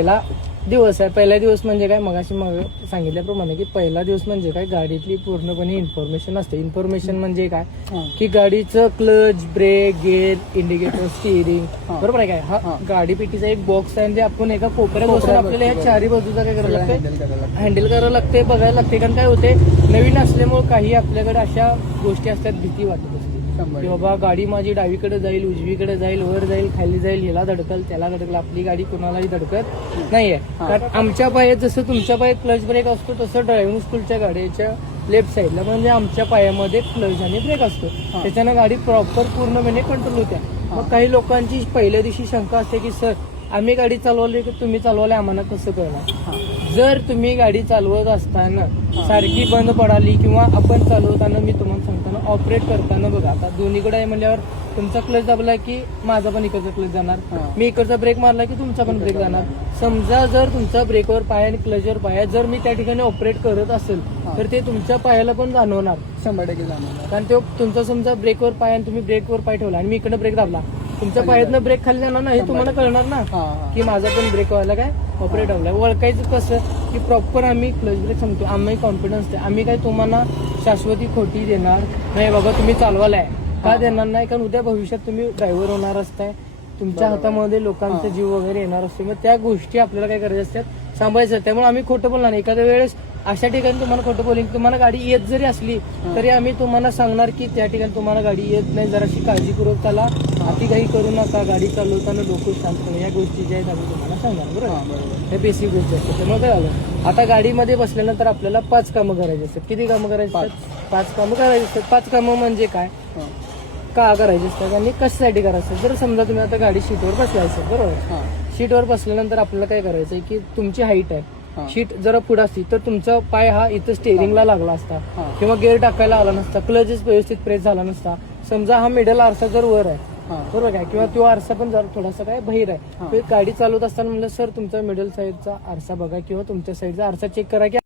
पहिला दिवस आहे. पहिला दिवस म्हणजे काय, मगाशी सांगितल्याप्रमाणे की पहिला दिवस म्हणजे काय, गाडीतली पूर्णपणे इन्फॉर्मेशन असते. इन्फॉर्मेशन म्हणजे काय की गाडीचं clutch, brake, gear, indicator, steering, बरोबर आहे काय. हा गाडी पेटीचा एक बॉक्स आहे, ते आपण एका कोपऱ्यात बसून आपल्याला या चारही बाजूचा काय करायला लागतं, हँडल करायला लागते, बघायला लागते. कारण काय होते, नवीन असल्यामुळे काही आपल्याकडे अशा गोष्टी असतात, भीती वाटत असते की बाबा गाडी माझी डावीकडे जाईल, उजवीकडे जाईल, वर जाईल, खाली जाईल, ह्याला धडकल, त्याला धडकल. आपली गाडी कोणालाही धडकत नाहीये. कारण आमच्या पायात जसं तुमच्या पायात क्लच ब्रेक असतो, तसं ड्रायव्हिंग स्कूलच्या गाडीच्या लेफ्ट साईडला म्हणजे आमच्या पायामध्ये क्लच आणि ब्रेक असतो. त्याच्यानं गाडी प्रॉपर पूर्णपणे कंट्रोल होत्या. मग काही लोकांची पहिल्या दिवशी शंका असते की सर आम्ही गाडी चालवली की तुम्ही चालवली आम्हाला कसं कळणार. जर तुम्ही गाडी चालवत असताना सारखी बंद पडाली किंवा आपण चालवताना, मी तुम्हाला सांगताना ऑपरेट करताना बघा, आता दोन्हीकडे आहे म्हणल्यावर तुमचा क्लच दाबला की माझा पण इकडचा क्लच जाणार, मी इकडचा ब्रेक मारला की तुमचा पण ब्रेक जाणार. समजा जर तुमचा ब्रेकवर पाय आणि क्लचवर पाय जर मी त्या ठिकाणी ऑपरेट करत असेल तर ते तुमच्या पायाला पण जाणवणार, 100% जाणवणार. कारण तो तुमचा समजा ब्रेकवर पाय आणि तुम्ही ब्रेकवर पाय ठेवला आणि मी इकडे ब्रेक दाबला, तुमच्या पायातनं ब्रेक खाली जाणार ना, हे तुम्हाला कळणार ना की माझा पण ब्रेक व्हायला काय ऑपरेट व्हायला. ओळखायचं कसं की प्रॉपर आम्ही क्लच ब्रेक सांगतो, आम्ही कॉन्फिडन्स आहे, आम्ही काय तुम्हाला शाश्वती खोटी देणार नाही बाबा तुम्ही चालवायला का देणार नाही. कारण उद्या भविष्यात तुम्ही ड्रायव्हर होणार असताय, तुमच्या हातामध्ये लोकांचा जीव वगैरे येणार असतो. मग त्या गोष्टी आपल्याला काय करायच्या असतात, सांभाळायचं. त्यामुळे आम्ही खोटं बोलणार नाही. एखाद्या वेळेस अशा ठिकाणी तुम्हाला खोटं बोलेन, तुम्हाला गाडी येत जरी असली तरी आम्ही तुम्हाला सांगणार की त्या ठिकाणी तुम्हाला गाडी येत नाही, जराशी काळजीपूर्वक त्याला अतिघाई करू नका, गाडी चालवताना डोकं शांत करा, या गोष्टी ज्या आहेत आम्ही तुम्हाला सांगणार. बरोबर, हे बेसिक गोष्टी असतात. त्यामुळे काय झालं, आता गाडीमध्ये बसल्यानंतर आपल्याला 5 कामं करायची असतात. किती कामं करायची असतात? 5 कामं करायची असतात. 5 कामं म्हणजे काय, का करायचे असतात आणि कशासाठी करायचं. जर समजा तुम्ही आता गाडी सीटवर बसला असेल, बरोबर, सीटवर बसल्यानंतर आपल्याला काय करायचं आहे की तुमची हाईट आहे, शीट जरा पुढे असती तर तुमचा पाय हा इथं स्टेअरिंगला लागला असता किंवा गेअर टाकायला आला नसता, क्लचच व्यवस्थित प्रेस झाला नसता. समजा हा मिडल आरसा जर वर आहे, बरोबर काय, किंवा तो आरसा पण जर थोडासा काय बाहेर आहे, गाडी चालवत असताना म्हणलं सर तुमचा मिडल साईडचा आरसा बघा किंवा तुमच्या साईडचा आरसा चेक करा की